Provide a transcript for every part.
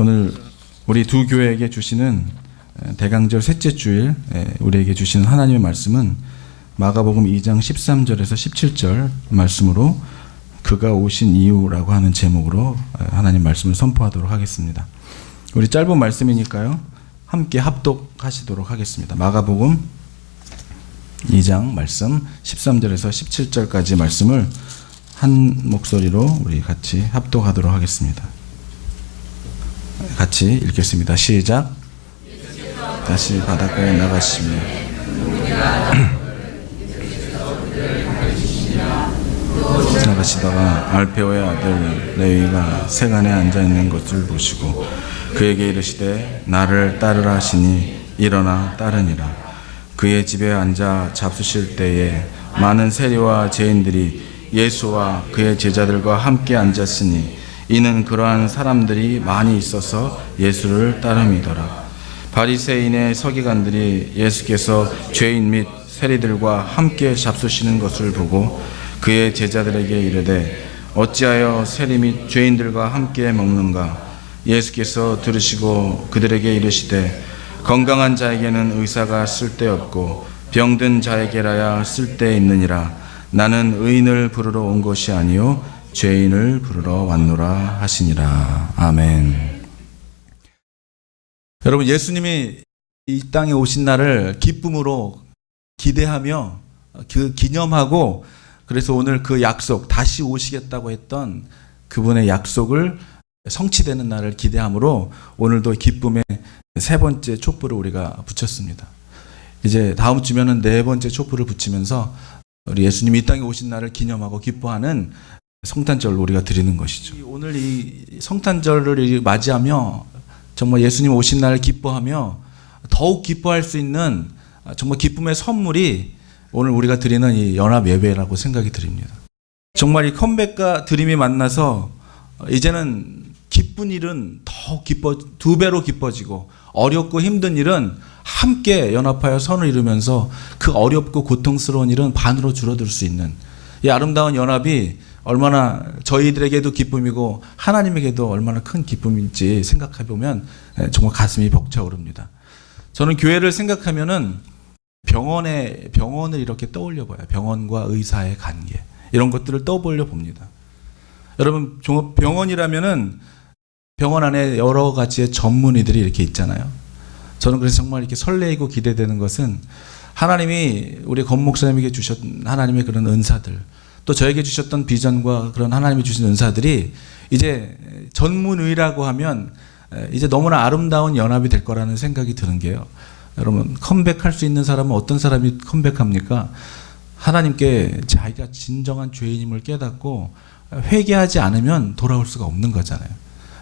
오늘 우리 두 교회에게 주시는 대강절 셋째 주일 우리에게 주시는 하나님의 말씀은 마가복음 2장 13절에서 17절 말씀으로 그가 오신 이유라고 하는 제목으로 하나님 말씀을 선포하도록 하겠습니다. 우리 짧은 말씀이니까요, 함께 합독하시도록 하겠습니다. 마가복음 2장 말씀 13절에서 17절까지 말씀을 한 목소리로 우리 같이 합독하도록 하겠습니다. 같이 읽겠습니다. 시작. 다시 바닷가에 나가시며 나가시다가 알페오의 아들 레위가 세간에 앉아있는 것을 보시고 그에게 이르시되 나를 따르라 하시니 일어나 따르니라. 그의 집에 앉아 잡수실 때에 많은 세리와 죄인들이 예수와 그의 제자들과 함께 앉았으니 이는 그러한 사람들이 많이 있어서 예수를 따름이더라. 바리새인의 서기관들이 예수께서 죄인 및 세리들과 함께 잡수시는 것을 보고 그의 제자들에게 이르되 어찌하여 세리 및 죄인들과 함께 먹는가? 예수께서 들으시고 그들에게 이르시되 건강한 자에게는 의사가 쓸데없고 병든 자에게라야 쓸데있느니라. 나는 의인을 부르러 온 것이 아니요 죄인을 부르러 왔노라 하시니라. 아멘. 여러분, 예수님이 이 땅에 오신 날을 기쁨으로 기대하며 기념하고, 그래서 오늘 그 약속, 다시 오시겠다고 했던 그분의 약속을 성취되는 날을 기대함으로 오늘도 기쁨의 세 번째 촛불을 우리가 붙였습니다. 이제 다음 주면은 네 번째 촛불을 붙이면서 우리 예수님이 이 땅에 오신 날을 기념하고 기뻐하는 성탄절을 우리가 드리는 것이죠. 오늘 이 성탄절을 맞이하며 정말 예수님 오신 날을 기뻐하며 더욱 기뻐할 수 있는 정말 기쁨의 선물이 오늘 우리가 드리는 이 연합 예배라고 생각이 드립니다. 정말 이 컴백과 드림이 만나서 이제는 기쁜 일은 더 두 배로 기뻐지고 어렵고 힘든 일은 함께 연합하여 선을 이루면서 그 어렵고 고통스러운 일은 반으로 줄어들 수 있는 이 아름다운 연합이 얼마나 저희들에게도 기쁨이고 하나님에게도 얼마나 큰 기쁨인지 생각해 보면 정말 가슴이 벅차오릅니다. 저는 교회를 생각하면은 병원을 이렇게 떠올려 봐요. 병원과 의사의 관계, 이런 것들을 떠올려 봅니다. 여러분, 병원이라면은 병원 안에 여러 가지의 전문의들이 이렇게 있잖아요. 저는 그래서 정말 이렇게 설레이고 기대되는 것은 하나님이 우리 권 목사님에게 주셨던 하나님의 그런 은사들, 또 저에게 주셨던 비전과 그런 하나님이 주신 은사들이 이제 전문의라고 하면 이제 너무나 아름다운 연합이 될 거라는 생각이 드는 게요. 여러분, 컴백할 수 있는 사람은 어떤 사람이 컴백합니까? 하나님께 자기가 진정한 죄인임을 깨닫고 회개하지 않으면 돌아올 수가 없는 거잖아요.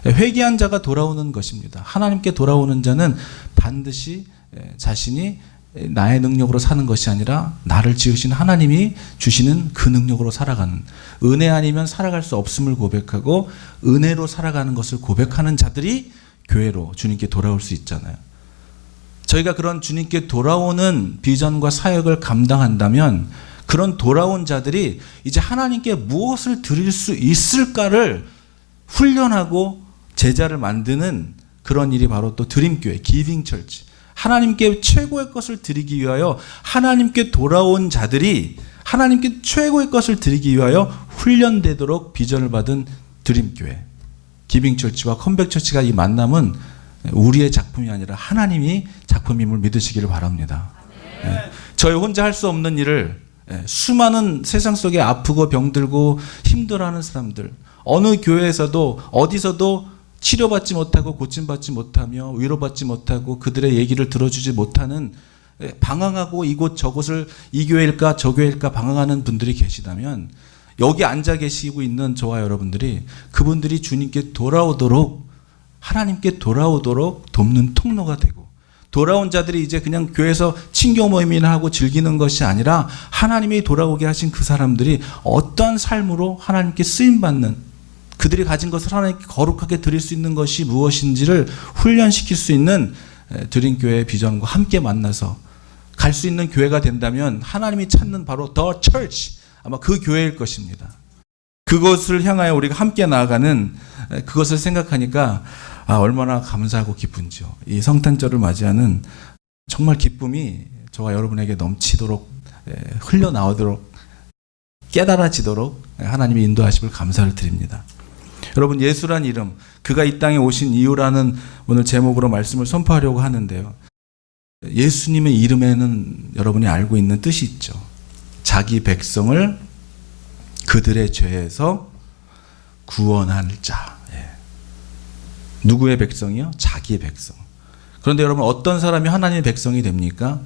회개한 자가 돌아오는 것입니다. 하나님께 돌아오는 자는 반드시 자신이 나의 능력으로 사는 것이 아니라 나를 지으신 하나님이 주시는 그 능력으로 살아가는, 은혜 아니면 살아갈 수 없음을 고백하고 은혜로 살아가는 것을 고백하는 자들이 교회로 주님께 돌아올 수 있잖아요. 저희가 그런 주님께 돌아오는 비전과 사역을 감당한다면 그런 돌아온 자들이 이제 하나님께 무엇을 드릴 수 있을까를 훈련하고 제자를 만드는 그런 일이 바로 또 드림교회, 기빙처치, 하나님께 최고의 것을 드리기 위하여 하나님께 돌아온 자들이 하나님께 최고의 것을 드리기 위하여 훈련되도록 비전을 받은 드림교회, 기빙처치와 컴백처치가 이 만남은 우리의 작품이 아니라 하나님이 작품임을 믿으시기를 바랍니다. 저희 혼자 할 수 없는 일을 수많은 세상 속에 아프고 병들고 힘들어하는 사람들, 어느 교회에서도 어디서도 치료받지 못하고 고침받지 못하며 위로받지 못하고 그들의 얘기를 들어주지 못하는, 방황하고 이곳 저곳을 이 교회일까 저 교회일까 방황하는 분들이 계시다면 여기 앉아 계시고 있는 저와 여러분들이 그분들이 주님께 돌아오도록, 하나님께 돌아오도록 돕는 통로가 되고, 돌아온 자들이 이제 그냥 교회에서 친교 모임이나 하고 즐기는 것이 아니라 하나님이 돌아오게 하신 그 사람들이 어떠한 삶으로 하나님께 쓰임받는, 그들이 가진 것을 하나님께 거룩하게 드릴 수 있는 것이 무엇인지를 훈련시킬 수 있는 드림교회의 비전과 함께 만나서 갈 수 있는 교회가 된다면 하나님이 찾는 바로 The Church, 아마 그 교회일 것입니다. 그것을 향하여 우리가 함께 나아가는, 그것을 생각하니까 얼마나 감사하고 기쁜지요. 이 성탄절을 맞이하는 정말 기쁨이 저와 여러분에게 넘치도록 흘러나오도록 깨달아지도록 하나님의 인도하심을 감사를 드립니다. 여러분, 예수란 이름, 그가 이 땅에 오신 이유라는 오늘 제목으로 말씀을 선포하려고 하는데요. 예수님의 이름에는 여러분이 알고 있는 뜻이 있죠. 자기 백성을 그들의 죄에서 구원할 자. 누구의 백성이요? 자기의 백성. 그런데 여러분, 어떤 사람이 하나님의 백성이 됩니까?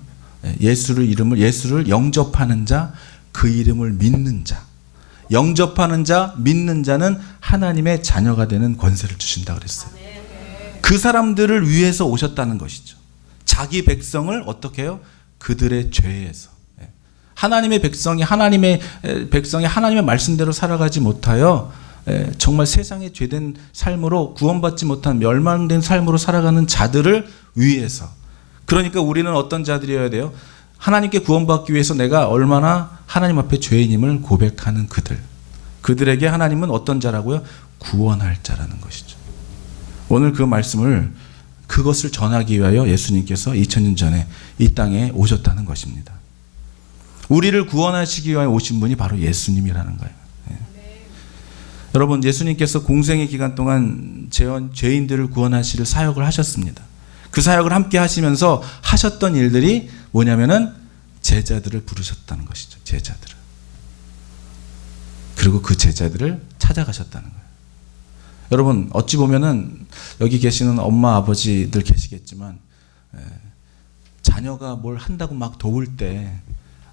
예수를 영접하는 자, 그 이름을 믿는 자. 영접하는 자, 믿는 자는 하나님의 자녀가 되는 권세를 주신다 그랬어요. 그 사람들을 위해서 오셨다는 것이죠. 자기 백성을 어떻게 해요? 그들의 죄에서. 하나님의 백성이 하나님의 말씀대로 살아가지 못하여 정말 세상의 죄된 삶으로 구원받지 못한 멸망된 삶으로 살아가는 자들을 위해서. 그러니까 우리는 어떤 자들이어야 돼요? 하나님께 구원받기 위해서 내가 얼마나 하나님 앞에 죄인임을 고백하는 그들에게 하나님은 어떤 자라고요? 구원할 자라는 것이죠. 오늘 그 말씀을, 그것을 전하기 위하여 예수님께서 2000년 전에 이 땅에 오셨다는 것입니다. 우리를 구원하시기 위하여 오신 분이 바로 예수님이라는 거예요. 여러분, 예수님께서 공생의 기간 동안 죄인들을 구원하실 사역을 하셨습니다. 그 사역을 함께 하시면서 하셨던 일들이 뭐냐면은 제자들을 부르셨다는 것이죠. 제자들을. 그리고 그 제자들을 찾아가셨다는 거예요. 여러분, 어찌 보면은 여기 계시는 엄마 아버지들 계시겠지만 자녀가 뭘 한다고 막 도울 때,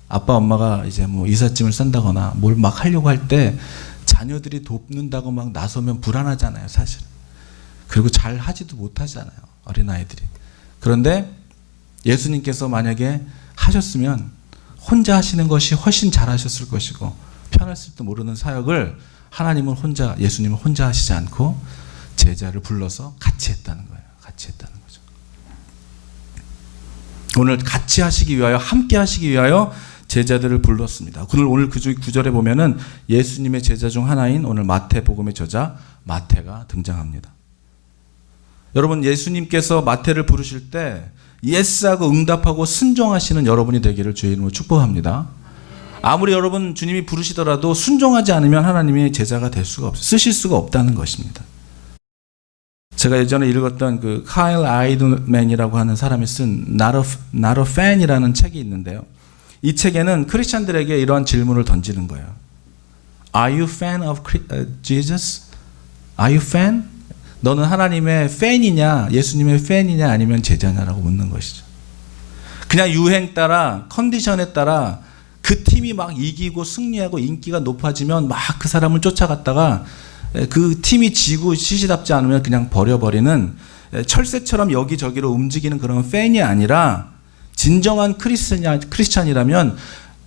아빠 엄마가 이제 뭐 이삿짐을 싼다거나 뭘 막 하려고 할 때 자녀들이 돕는다고 막 나서면 불안하잖아요, 사실. 그리고 잘 하지도 못하잖아요, 어린아이들이. 그런데 예수님께서 만약에 하셨으면 혼자 하시는 것이 훨씬 잘하셨을 것이고 편했을지도 모르는 사역을 예수님은 혼자 하시지 않고 제자를 불러서 같이 했다는 거예요. 같이 했다는 거죠. 오늘 같이 하시기 위하여, 함께 하시기 위하여 제자들을 불렀습니다. 오늘 그 구절에 보면은 예수님의 제자 중 하나인 오늘 마태복음의 저자 마태가 등장합니다. 여러분, 예수님께서 마태를 부르실 때 예스하고 응답하고 순종하시는 여러분이 되기를 주의 이름으로 축복합니다. 아무리 여러분 주님이 부르시더라도 순종하지 않으면 하나님의 제자가 될 수가 없어요. 쓰실 수가 없다는 것입니다. 제가 예전에 읽었던 그 카일 아이드맨이라고 하는 사람이 쓴 Not a Fan이라는 책이 있는데요. 이 책에는 크리스찬들에게 이러한 질문을 던지는 거예요. Are you fan of Jesus? Are you fan? 너는 하나님의 팬이냐, 예수님의 팬이냐, 아니면 제자냐라고 묻는 것이죠. 그냥 유행 따라, 컨디션에 따라 그 팀이 막 이기고 승리하고 인기가 높아지면 막 그 사람을 쫓아갔다가 그 팀이 지고 시시답지 않으면 그냥 버려버리는, 철새처럼 여기저기로 움직이는 그런 팬이 아니라 진정한 크리스찬이라면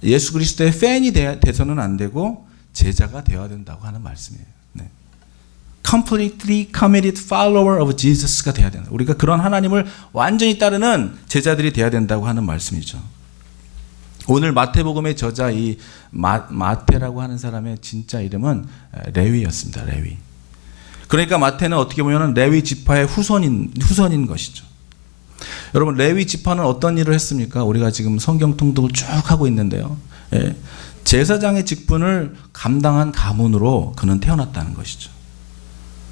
예수 그리스도의 팬이 돼서는 안 되고 제자가 되어야 된다고 하는 말씀이에요. 네. Completely committed follower of Jesus가 돼야 된다. 우리가 그런 하나님을 완전히 따르는 제자들이 돼야 된다고 하는 말씀이죠. 오늘 마태복음의 저자 이 마태라고 하는 사람의 진짜 이름은 레위였습니다. 레위. 그러니까 마태는 어떻게 보면 레위 지파의 후손인 것이죠. 여러분, 레위 지파는 어떤 일을 했습니까? 우리가 지금 성경 통독을 쭉 하고 있는데요. 제사장의 직분을 감당한 가문으로 그는 태어났다는 것이죠.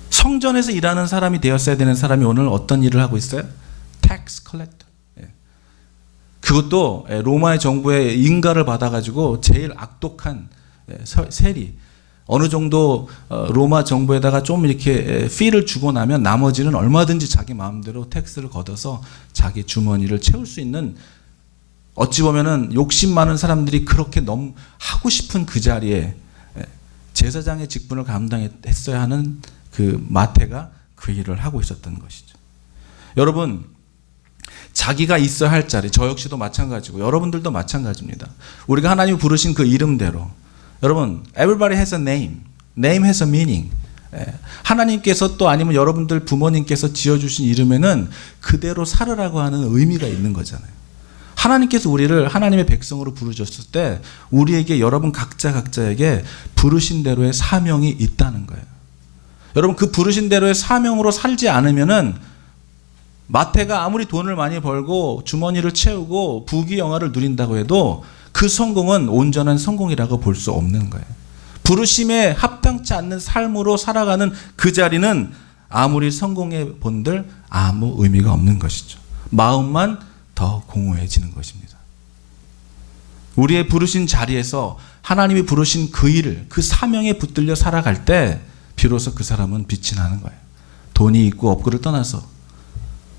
성전에서 일하는 사람이 되었어야 되는 사람이 오늘 어떤 일을 하고 있어요? Tax collector. 그것도 로마의 정부의 인가를 받아가지고 제일 악독한 세리. 어느 정도 로마 정부에다가 좀 이렇게 피를 주고 나면 나머지는 얼마든지 자기 마음대로 텍스를 걷어서 자기 주머니를 채울 수 있는, 어찌 보면은 욕심 많은 사람들이 그렇게 너무 하고 싶은 그 자리에 제사장의 직분을 감당했어야 하는 그 마태가 그 일을 하고 있었던 것이죠. 여러분, 자기가 있어야 할 자리, 저 역시도 마찬가지고 여러분들도 마찬가지입니다. 우리가 하나님이 부르신 그 이름대로, 여러분, everybody has a name. Name has a meaning. 하나님께서 또 아니면 여러분들 부모님께서 지어주신 이름에는 그대로 살으라고 하는 의미가 있는 거잖아요. 하나님께서 우리를 하나님의 백성으로 부르셨을 때 우리에게, 여러분 각자에게 부르신 대로의 사명이 있다는 거예요. 여러분 그 부르신 대로의 사명으로 살지 않으면은 마태가 아무리 돈을 많이 벌고 주머니를 채우고 부귀영화를 누린다고 해도 그 성공은 온전한 성공이라고 볼 수 없는 거예요. 부르심에 합당치 않는 삶으로 살아가는 그 자리는 아무리 성공해 본들 아무 의미가 없는 것이죠. 마음만 더 공허해지는 것입니다. 우리의 부르신 자리에서 하나님이 부르신 그 일을, 그 사명에 붙들려 살아갈 때 비로소 그 사람은 빛이 나는 거예요. 돈이 있고 없고를 떠나서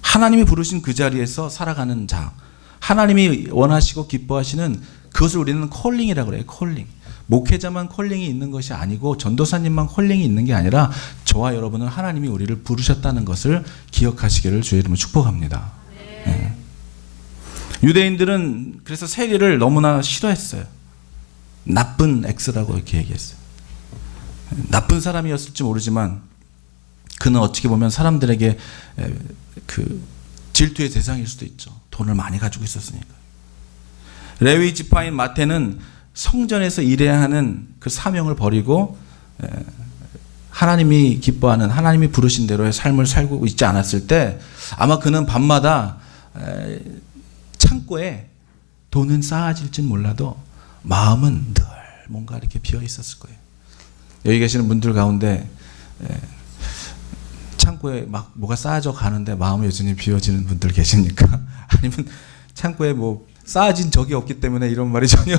하나님이 부르신 그 자리에서 살아가는 자, 하나님이 원하시고 기뻐하시는 그것을 우리는 콜링이라고 그래요. 콜링. 목회자만 콜링이 있는 것이 아니고 전도사님만 콜링이 있는 게 아니라 저와 여러분은 하나님이 우리를 부르셨다는 것을 기억하시기를 주의 이름으로 축복합니다. 네. 유대인들은 그래서 세리를 너무나 싫어했어요. 나쁜 X라고 이렇게 얘기했어요. 나쁜 사람이었을지 모르지만 그는 어떻게 보면 사람들에게 그 질투의 대상일 수도 있죠. 돈을 많이 가지고 있었으니까. 레위 지파인 마태는 성전에서 일해야 하는 그 사명을 버리고 하나님이 기뻐하는 하나님이 부르신 대로의 삶을 살고 있지 않았을 때 아마 그는 밤마다 창고에 돈은 쌓아질진 몰라도 마음은 늘 뭔가 이렇게 비어 있었을 거예요. 여기 계시는 분들 가운데 창고에 막 뭐가 쌓아져 가는데 마음이 여전히 비어지는 분들 계십니까? 아니면 창고에 뭐 쌓아진 적이 없기 때문에 이런 말이 전혀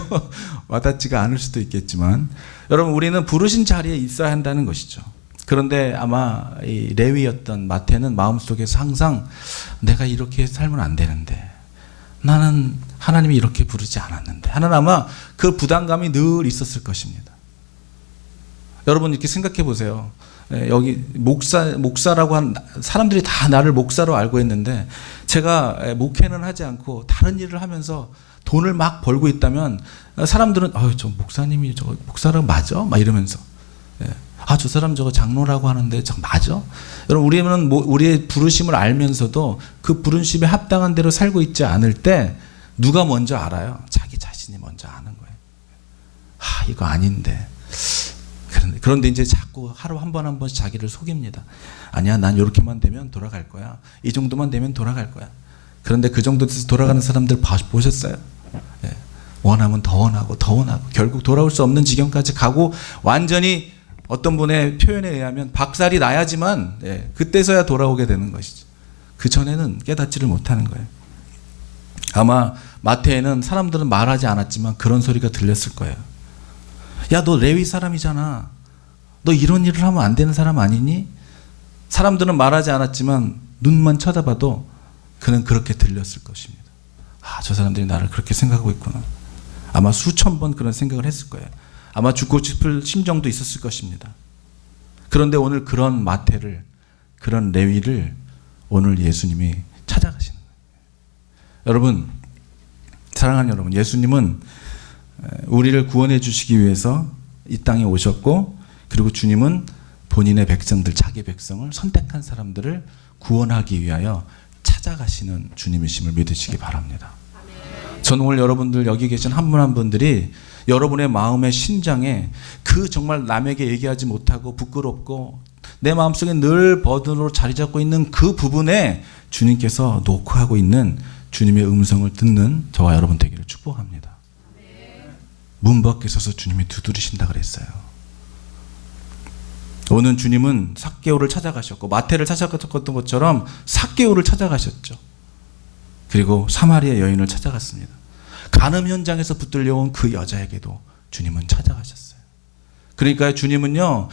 와닿지가 않을 수도 있겠지만 여러분 우리는 부르신 자리에 있어야 한다는 것이죠. 그런데 아마 이 레위였던 마태는 마음속에서 항상 내가 이렇게 살면 안 되는데 나는 하나님이 이렇게 부르지 않았는데 하는 아마 그 부담감이 늘 있었을 것입니다. 여러분 이렇게 생각해 보세요. 여기 목사라고 한 사람들이 다 나를 목사로 알고 있는데 제가 목회는 하지 않고 다른 일을 하면서 돈을 막 벌고 있다면 사람들은 저 목사님이 저 목사라고 맞아? 막 이러면서 저 사람 저거 장로라고 하는데 저 맞아? 여러분 우리는 우리의 부르심을 알면서도 그 부르심에 합당한 대로 살고 있지 않을 때 누가 먼저 알아요? 자기 자신이 먼저 아는 거예요. 이거 아닌데. 그런데 이제 자꾸 하루 한 번 한 번씩 자기를 속입니다. 아니야, 난 이렇게만 되면 돌아갈 거야. 이 정도만 되면 돌아갈 거야. 그런데 그 정도 돼서 돌아가는 사람들 보셨어요? 원하면 더 원하고 더 원하고 결국 돌아올 수 없는 지경까지 가고 완전히 어떤 분의 표현에 의하면 박살이 나야지만 그때서야 돌아오게 되는 것이죠. 그 전에는 깨닫지를 못하는 거예요. 아마 마태에는 사람들은 말하지 않았지만 그런 소리가 들렸을 거예요. 야, 너 레위 사람이잖아. 너 이런 일을 하면 안 되는 사람 아니니? 사람들은 말하지 않았지만 눈만 쳐다봐도 그는 그렇게 들렸을 것입니다. 저 사람들이 나를 그렇게 생각하고 있구나. 아마 수천 번 그런 생각을 했을 거예요. 아마 죽고 싶을 심정도 있었을 것입니다. 그런데 오늘 그런 마태를, 그런 레위를 오늘 예수님이 찾아가시는 거예요. 여러분, 사랑하는 여러분, 예수님은 우리를 구원해 주시기 위해서 이 땅에 오셨고 그리고 주님은 본인의 백성들, 자기 백성을 선택한 사람들을 구원하기 위하여 찾아가시는 주님이심을 믿으시기 바랍니다. 저는 오늘 여러분들 여기 계신 한 분 한 분들이 여러분의 마음의 심장에 그 정말 남에게 얘기하지 못하고 부끄럽고 내 마음속에 늘 버든으로 자리 잡고 있는 그 부분에 주님께서 녹화하고 있는 주님의 음성을 듣는 저와 여러분 되기를 축복합니다. 문 밖에 서서 주님이 두드리신다 그랬어요. 오늘 주님은 삭개오를 찾아가셨고 마태를 찾아갔던 것처럼 삭개오를 찾아가셨죠. 그리고 사마리아 여인을 찾아갔습니다. 간음 현장에서 붙들려온 그 여자에게도 주님은 찾아가셨어요. 그러니까 주님은요,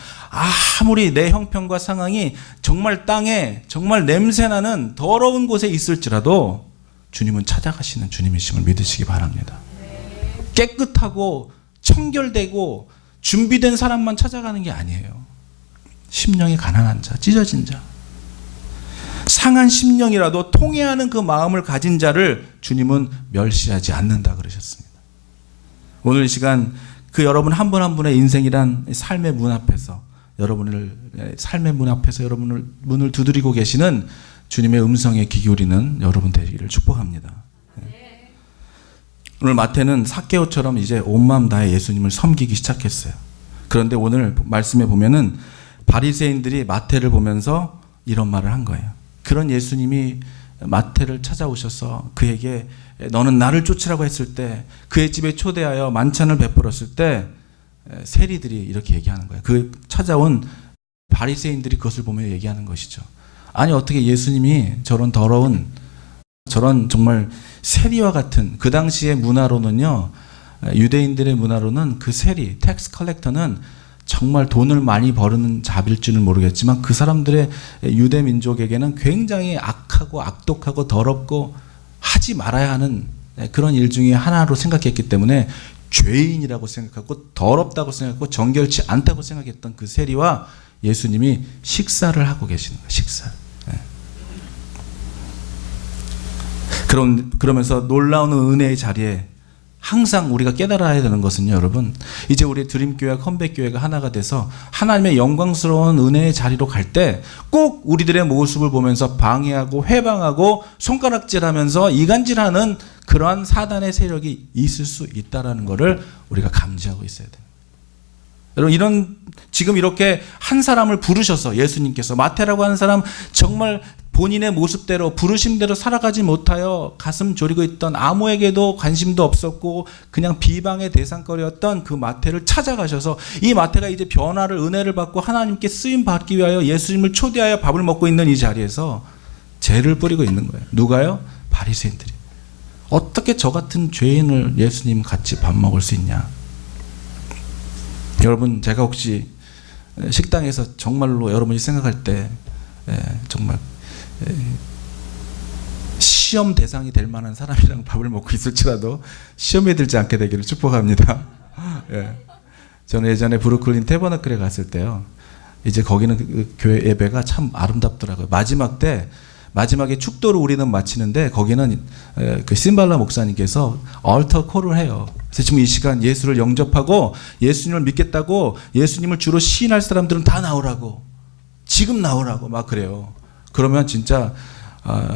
아무리 내 형편과 상황이 정말 땅에 정말 냄새나는 더러운 곳에 있을지라도 주님은 찾아가시는 주님이심을 믿으시기 바랍니다. 깨끗하고 청결되고 준비된 사람만 찾아가는 게 아니에요. 심령이 가난한 자, 찢어진 자, 상한 심령이라도 통회하는 그 마음을 가진 자를 주님은 멸시하지 않는다 그러셨습니다. 오늘 이 시간 그 여러분 한 분 한 분의 인생이란 삶의 문 앞에서 여러분을 삶의 문 앞에서 여러분을 문을 두드리고 계시는 주님의 음성에 귀 기울이는 여러분 되기를 축복합니다. 오늘 마태는 삭개오처럼 이제 온 마음 다해 예수님을 섬기기 시작했어요. 그런데 오늘 말씀에 보면은 바리새인들이 마태를 보면서 이런 말을 한 거예요. 그런 예수님이 마태를 찾아오셔서 그에게 너는 나를 쫓으라고 했을 때, 그의 집에 초대하여 만찬을 베풀었을 때 세리들이 이렇게 얘기하는 거예요. 그 찾아온 바리새인들이 그것을 보며 얘기하는 것이죠. 아니 어떻게 예수님이 저런 더러운, 저런 정말 세리와 같은, 그 당시의 문화로는요, 유대인들의 문화로는 그 세리, 텍스 컬렉터는 정말 돈을 많이 버는 잡일지는 모르겠지만 그 사람들의 유대 민족에게는 굉장히 악하고 악독하고 더럽고 하지 말아야 하는 그런 일 중에 하나로 생각했기 때문에 죄인이라고 생각하고 더럽다고 생각하고 정결치 않다고 생각했던 그 세리와 예수님이 식사를 하고 계시는 거예요. 식사. 그러면서 놀라운 은혜의 자리에 항상 우리가 깨달아야 되는 것은요, 여러분, 이제 우리 드림교회와 컴백교회가 하나가 돼서 하나님의 영광스러운 은혜의 자리로 갈 때 꼭 우리들의 모습을 보면서 방해하고 회방하고 손가락질하면서 이간질하는 그러한 사단의 세력이 있을 수 있다라는 것을 우리가 감지하고 있어야 돼요. 여러분, 지금 이렇게 한 사람을 부르셔서 예수님께서, 마태라고 하는 사람, 정말 본인의 모습대로 부르심대로 살아가지 못하여 가슴 졸이고 있던, 아무에게도 관심도 없었고 그냥 비방의 대상거리였던 그 마태를 찾아가셔서, 이 마태가 이제 변화를, 은혜를 받고 하나님께 쓰임 받기 위하여 예수님을 초대하여 밥을 먹고 있는 이 자리에서 죄를 뿌리고 있는 거예요. 누가요? 바리새인들이. 어떻게 저 같은 죄인을 예수님 같이 밥 먹을 수 있냐? 여러분, 제가 혹시 식당에서 정말로 여러분이 생각할 때 정말 시험 대상이 될 만한 사람이랑 밥을 먹고 있을지라도 시험에 들지 않게 되기를 축복합니다. 저는 예전에 브루클린 태버너클에 갔을 때요, 이제 거기는 그 교회 예배가 참 아름답더라고요. 마지막에 축도를 우리는 마치는데 거기는 그 심발라 목사님께서 얼터 콜을 해요. 그래서 지금 이 시간 예수를 영접하고 예수님을 믿겠다고, 예수님을 주로 시인할 사람들은 다 나오라고, 지금 나오라고 막 그래요. 그러면 진짜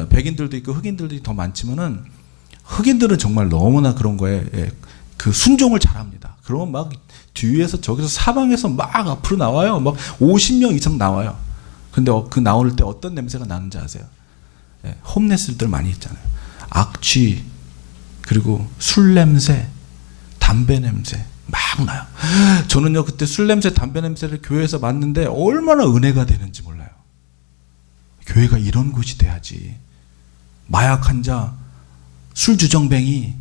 백인들도 있고 흑인들도 더 많지만은, 흑인들은 정말 너무나 그런 거에 그 순종을 잘합니다. 그러면 막 뒤에서 저기서 사방에서 막 앞으로 나와요. 막 50명 이상 나와요. 근데 그 나올 때 어떤 냄새가 나는지 아세요? 홈레스들 많이 있잖아요. 악취, 그리고 술 냄새, 담배 냄새 막 나요. 저는요, 그때 술 냄새, 담배 냄새를 교회에서 맡는데 얼마나 은혜가 되는지 몰라요. 교회가 이런 곳이 돼야지. 마약 환자, 술 주정뱅이,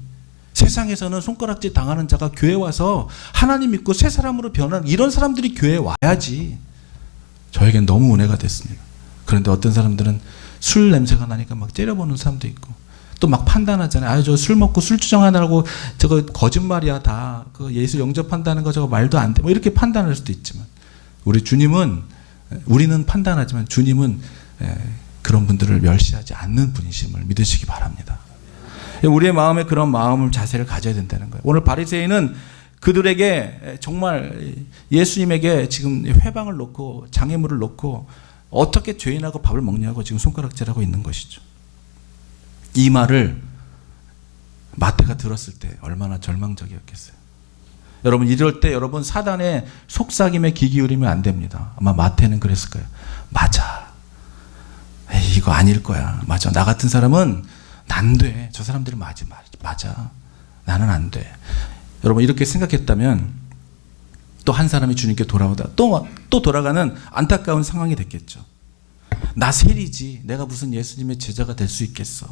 세상에서는 손가락질 당하는 자가 교회 와서 하나님 믿고 새 사람으로 변하는 이런 사람들이 교회에 와야지. 저에겐 너무 은혜가 됐습니다. 그런데 어떤 사람들은 술 냄새가 나니까 막 째려보는 사람도 있고, 또 막 판단하잖아요. 아유, 저 술 먹고 술 주정하느라고 저거 거짓말이야, 다. 그 예수 영접한다는 거 저거 말도 안 돼. 뭐 이렇게 판단할 수도 있지만, 우리는 판단하지만 주님은 그런 분들을 멸시하지 않는 분이심을 믿으시기 바랍니다. 우리의 마음에 그런 마음을, 자세를 가져야 된다는 거예요. 오늘 바리새인은 그들에게 정말 예수님에게 지금 회방을 놓고 장애물을 놓고 어떻게 죄인하고 밥을 먹냐고 지금 손가락질하고 있는 것이죠. 이 말을 마태가 들었을 때 얼마나 절망적이었겠어요. 여러분, 이럴 때 여러분 사단의 속삭임에 귀 기울이면 안 됩니다. 아마 마태는 그랬을 거예요. 맞아. 에이, 이거 아닐 거야. 맞아. 나 같은 사람은 안 돼. 저 사람들은 맞아. 나는 안 돼. 여러분, 이렇게 생각했다면 또 한 사람이 주님께 돌아오다 또 돌아가는 안타까운 상황이 됐겠죠. 나 세리지. 내가 무슨 예수님의 제자가 될 수 있겠어.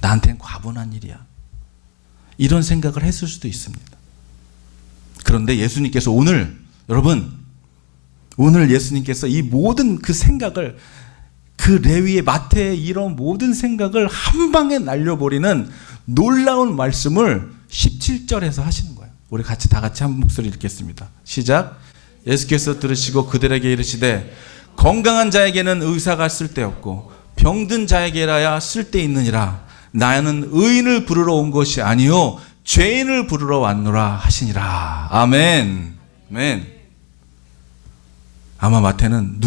나한테는 과분한 일이야. 이런 생각을 했을 수도 있습니다. 그런데 예수님께서 오늘 예수님께서 이 모든 그 생각을, 그 레위의 마태의 이런 모든 생각을 한 방에 날려버리는 놀라운 말씀을 17절에서 하시는 거예요. 우리 다 같이 한 목소리 읽겠습니다. 시작. 예수께서 들으시고 그들에게 이르시되 건강한 자에게는 의사가 쓸데없고 병든 자에게라야 쓸데있느니라. 나는 의인을 부르러 온 것이 아니요 죄인을 부르러 왔노라 하시니라. 아멘. 아멘. 아마 마태는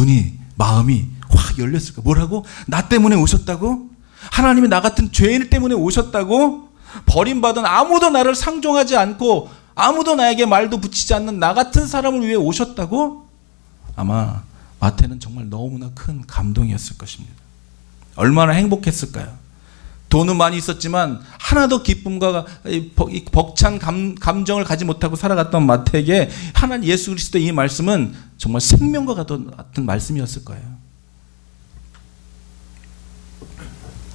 마음이 확 열렸을 거예요. 뭐라고? 나 때문에 오셨다고? 하나님이 나 같은 죄인 때문에 오셨다고? 버림받은, 아무도 나를 상종하지 않고 아무도 나에게 말도 붙이지 않는 나 같은 사람을 위해 오셨다고? 아마 마태는 정말 너무나 큰 감동이었을 것입니다. 얼마나 행복했을까요? 돈은 많이 있었지만 하나도 기쁨과 벅찬 감정을 가지 못하고 살아갔던 마태에게 하나님 예수 그리스도의 이 말씀은 정말 생명과 같은 말씀이었을 거예요.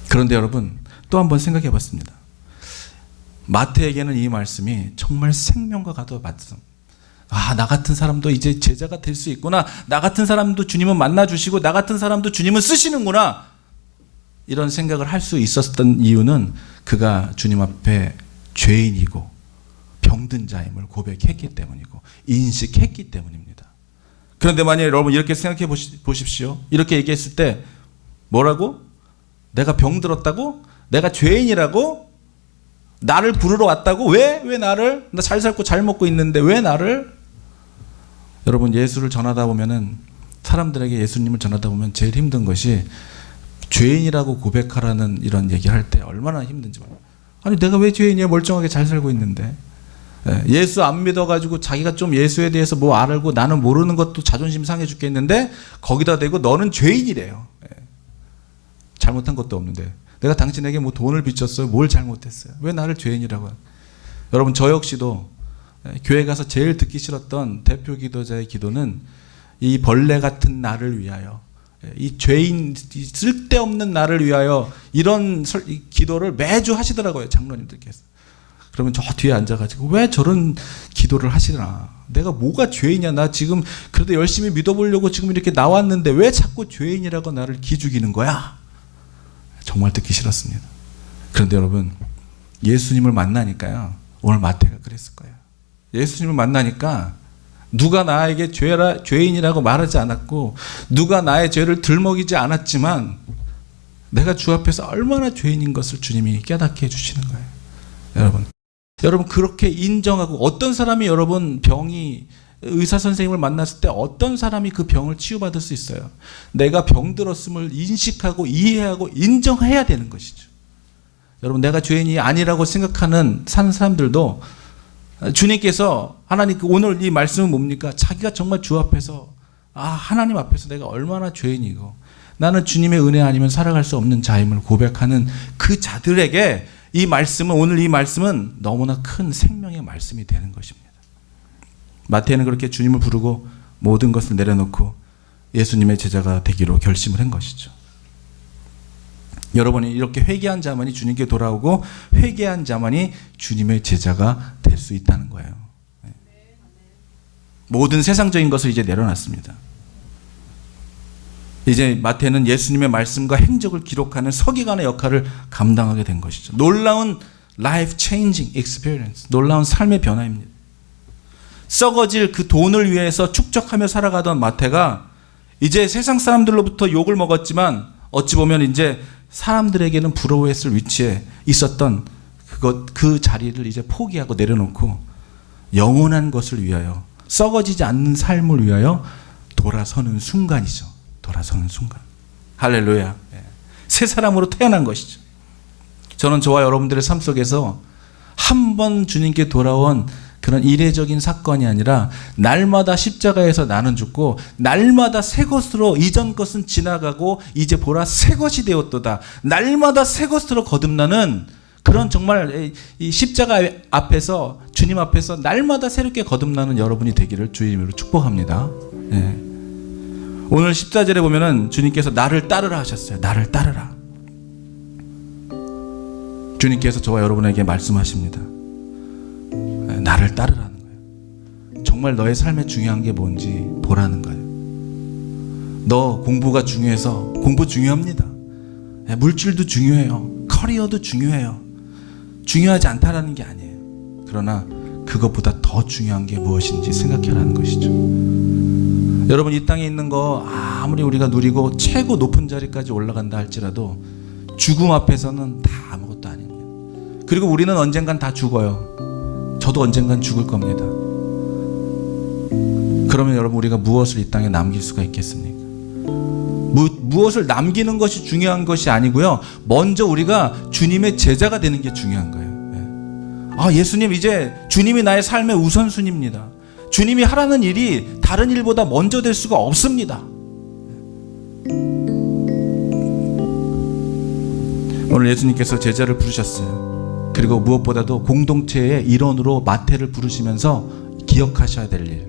그런데 여러분, 또 한번 생각해 봤습니다. 마태에게는 이 말씀이 정말 생명과 같은 말씀. 나 같은 사람도 이제 제자가 될 수 있구나. 나 같은 사람도 주님은 만나주시고 나 같은 사람도 주님은 쓰시는구나. 이런 생각을 할 수 있었던 이유는 그가 주님 앞에 죄인이고 병든 자임을 고백했기 때문이고 인식했기 때문입니다. 그런데 만약에 여러분 이렇게 생각해 보십시오. 이렇게 얘기했을 때 뭐라고? 내가 병들었다고? 내가 죄인이라고? 나를 부르러 왔다고? 왜 나를? 나 잘 살고 잘 먹고 있는데 왜 나를? 여러분, 예수를 전하다 보면은, 사람들에게 예수님을 전하다 보면 제일 힘든 것이 죄인이라고 고백하라는 이런 얘기를 할 때 얼마나 힘든지 몰라요. 아니 내가 왜 죄인이야? 멀쩡하게 잘 살고 있는데. 예수 안 믿어가지고 자기가 좀 예수에 대해서 뭐 알고 나는 모르는 것도 자존심 상해 죽겠는데 거기다 대고 너는 죄인이래요. 잘못한 것도 없는데 내가 당신에게 뭐 돈을 빚졌어요? 뭘 잘못했어요? 왜 나를 죄인이라고 해요? 여러분, 저 역시도 교회 가서 제일 듣기 싫었던 대표 기도자의 기도는 이 벌레 같은 나를 위하여, 이 죄인, 이 쓸데없는 나를 위하여, 이런 기도를 매주 하시더라고요, 장로님들께서. 그러면 저 뒤에 앉아가지고 왜 저런 기도를 하시나? 내가 뭐가 죄인이야? 나 지금 그래도 열심히 믿어보려고 지금 이렇게 나왔는데 왜 자꾸 죄인이라고 나를 기죽이는 거야? 정말 듣기 싫었습니다. 그런데 여러분, 예수님을 만나니까요, 오늘 마태가 그랬을 거예요. 예수님을 만나니까 누가 나에게 죄인이라고 말하지 않았고 누가 나의 죄를 들먹이지 않았지만 내가 주 앞에서 얼마나 죄인인 것을 주님이 깨닫게 해주시는 거예요. 여러분 그렇게 인정하고, 어떤 사람이 여러분 병이, 의사 선생님을 만났을 때 어떤 사람이 그 병을 치유받을 수 있어요? 내가 병들었음을 인식하고 이해하고 인정해야 되는 것이죠. 여러분, 내가 죄인이 아니라고 생각하는 사는 사람들도 주님께서, 하나님 오늘 이 말씀은 뭡니까? 자기가 정말 주 앞에서, 하나님 앞에서 내가 얼마나 죄인이고 나는 주님의 은혜 아니면 살아갈 수 없는 자임을 고백하는 그 자들에게 이 말씀은, 오늘 이 말씀은 너무나 큰 생명의 말씀이 되는 것입니다. 마태는 그렇게 주님을 부르고 모든 것을 내려놓고 예수님의 제자가 되기로 결심을 한 것이죠. 여러분이 이렇게 회개한 자만이 주님께 돌아오고 회개한 자만이 주님의 제자가 될 수 있다는 거예요. 모든 세상적인 것을 이제 내려놨습니다. 이제 마태는 예수님의 말씀과 행적을 기록하는 서기관의 역할을 감당하게 된 것이죠. 놀라운 life changing experience, 놀라운 삶의 변화입니다. 썩어질 그 돈을 위해서 축적하며 살아가던 마태가 이제 세상 사람들로부터 욕을 먹었지만 어찌 보면 이제 사람들에게는 부러워했을 위치에 있었던 그 자리를 이제 포기하고 내려놓고 영원한 것을 위하여, 썩어지지 않는 삶을 위하여 돌아서는 순간이죠. 돌아서는 순간. 할렐루야. 새 사람으로 태어난 것이죠. 저는 저와 여러분들의 삶 속에서 한 번 주님께 돌아온 그런 이례적인 사건이 아니라 날마다 십자가에서 나는 죽고 날마다 새 것으로, 이전 것은 지나가고 이제 보라 새 것이 되었도다, 날마다 새 것으로 거듭나는 그런 정말 이 십자가 앞에서, 주님 앞에서 날마다 새롭게 거듭나는 여러분이 되기를 주의 이름으로 축복합니다. 오늘 14절에 보면은 주님께서 나를 따르라 하셨어요. 나를 따르라. 주님께서 저와 여러분에게 말씀하십니다. 나를 따르라는 거예요. 정말 너의 삶에 중요한 게 뭔지 보라는 거예요. 너 공부가 중요해서, 공부 중요합니다. 물질도 중요해요. 커리어도 중요해요. 중요하지 않다라는 게 아니에요. 그러나 그것보다 더 중요한 게 무엇인지 생각해라는 것이죠. 여러분, 이 땅에 있는 거 아무리 우리가 누리고 최고 높은 자리까지 올라간다 할지라도 죽음 앞에서는 다 아무것도 아닙니다. 그리고 우리는 언젠간 다 죽어요. 저도 언젠간 죽을 겁니다. 그러면 여러분, 우리가 무엇을 이 땅에 남길 수가 있겠습니까? 무엇을 남기는 것이 중요한 것이 아니고요, 먼저 우리가 주님의 제자가 되는 게 중요한 거예요. 예수님, 이제 주님이 나의 삶의 우선순위입니다. 주님이 하라는 일이 다른 일보다 먼저 될 수가 없습니다. 오늘 예수님께서 제자를 부르셨어요. 그리고 무엇보다도 공동체의 일원으로 마태를 부르시면서 기억하셔야 될 일.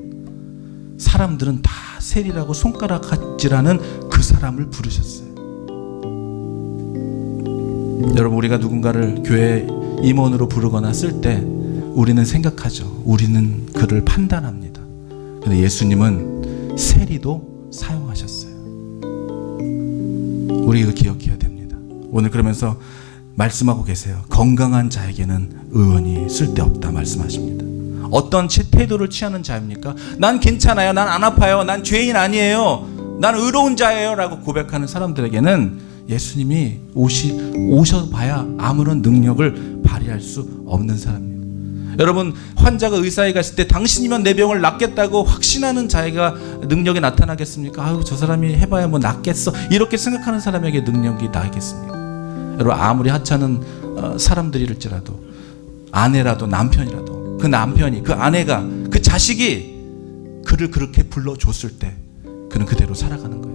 사람들은 다 세리라고 손가락질하는 그 사람을 부르셨어요. 여러분, 우리가 누군가를 교회 임원으로 부르거나 쓸 때 우리는 생각하죠. 우리는 그를 판단합니다. 근데 예수님은 세리도 사용하셨어요. 우리 이거 기억해야 됩니다. 오늘 그러면서 말씀하고 계세요. 건강한 자에게는 의원이 쓸데없다 말씀하십니다. 어떤 태도를 취하는 자입니까? 난 괜찮아요. 난 안 아파요. 난 죄인 아니에요. 난 의로운 자예요. 라고 고백하는 사람들에게는 예수님이 오셔봐야 아무런 능력을 발휘할 수 없는 사람입니다. 여러분, 환자가 의사에 갔을 때 당신이면 내 병을 낫겠다고 확신하는 자가 능력이 나타나겠습니까? 아유, 저 사람이 해봐야 뭐 낫겠어. 이렇게 생각하는 사람에게 능력이 나겠습니까? 여러분, 아무리 하찮은 사람들일지라도, 아내라도 남편이라도, 그 남편이, 그 아내가, 그 자식이 그를 그렇게 불러줬을 때 그는 그대로 살아가는 거예요.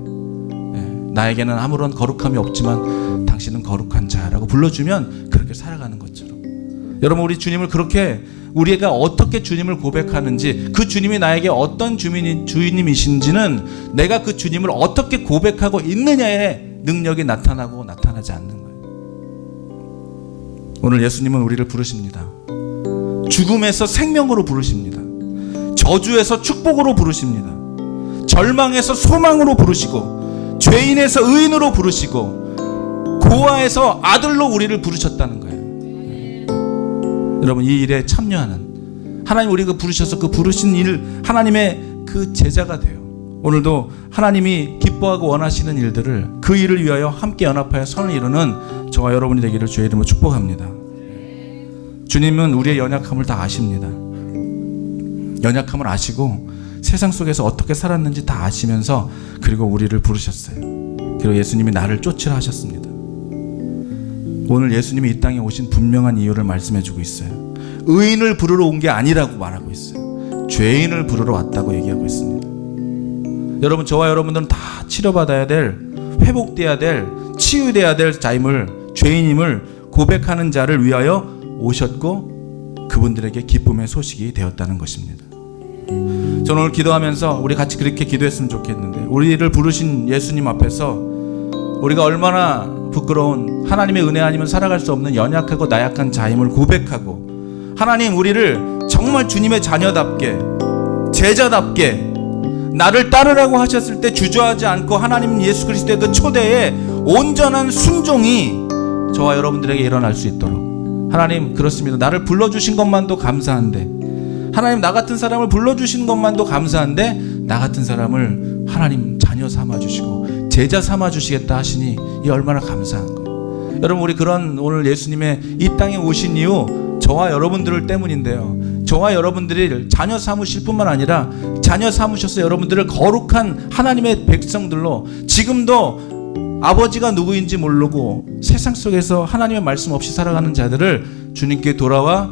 나에게는 아무런 거룩함이 없지만 당신은 거룩한 자라고 불러주면 그렇게 살아가는 것처럼, 여러분, 우리 주님을 그렇게, 우리가 어떻게 주님을 고백하는지, 그 주님이 나에게 어떤 주인님이신지는 내가 그 주님을 어떻게 고백하고 있느냐에 능력이 나타나고 나타나지 않는 거예요. 오늘 예수님은 우리를 부르십니다. 죽음에서 생명으로 부르십니다. 저주에서 축복으로 부르십니다. 절망에서 소망으로 부르시고, 죄인에서 의인으로 부르시고, 고아에서 아들로 우리를 부르셨다는 거예요. 여러분, 이 일에 참여하는, 하나님 우리가 부르셔서 그 부르신 일, 하나님의 그 제자가 돼요. 오늘도 하나님이 기뻐하고 원하시는 일들을, 그 일을 위하여 함께 연합하여 선을 이루는 저와 여러분이 되기를 주의 이름으로 축복합니다. 주님은 우리의 연약함을 다 아십니다. 연약함을 아시고 세상 속에서 어떻게 살았는지 다 아시면서, 그리고 우리를 부르셨어요. 그리고 예수님이 나를 쫓으라 하셨습니다. 오늘 예수님이 이 땅에 오신 분명한 이유를 말씀해 주고 있어요. 의인을 부르러 온 게 아니라고 말하고 있어요. 죄인을 부르러 왔다고 얘기하고 있습니다. 여러분, 저와 여러분들은 다 치료받아야 될, 회복돼야 될, 치유돼야 될 자임을, 죄인임을 고백하는 자를 위하여 오셨고, 그분들에게 기쁨의 소식이 되었다는 것입니다. 저는 오늘 기도하면서 우리 같이 그렇게 기도했으면 좋겠는데, 우리를 부르신 예수님 앞에서 우리가 얼마나 부끄러운, 하나님의 은혜 아니면 살아갈 수 없는 연약하고 나약한 자임을 고백하고, 하나님 우리를 정말 주님의 자녀답게, 제자답게 나를 따르라고 하셨을 때 주저하지 않고 하나님 예수 그리스도의 그 초대에 온전한 순종이 저와 여러분들에게 일어날 수 있도록, 하나님 그렇습니다. 나를 불러주신 것만도 감사한데, 하나님 나 같은 사람을 불러주신 것만도 감사한데, 나 같은 사람을 하나님 자녀 삼아주시고 제자 삼아주시겠다 하시니 이 얼마나 감사한 거예요. 여러분, 우리 그런 오늘 예수님의 이 땅에 오신 이유 저와 여러분들 때문인데요. 저와 여러분들이 자녀 삼으실 뿐만 아니라 자녀 삼으셔서 여러분들을 거룩한 하나님의 백성들로, 지금도 아버지가 누구인지 모르고 세상 속에서 하나님의 말씀 없이 살아가는 자들을 주님께 돌아와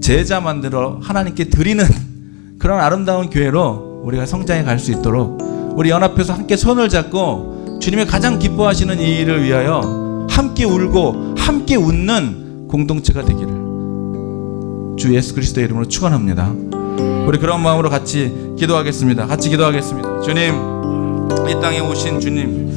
제자 만들어 하나님께 드리는 그런 아름다운 교회로 우리가 성장해 갈 수 있도록, 우리 연합해서 함께 손을 잡고 주님의 가장 기뻐하시는 이 일을 위하여 함께 울고 함께 웃는 공동체가 되기를 주 예수 그리스도의 이름으로 축원합니다. 우리 그런 마음으로 같이 기도하겠습니다. 같이 기도하겠습니다. 주님, 이 땅에 오신 주님,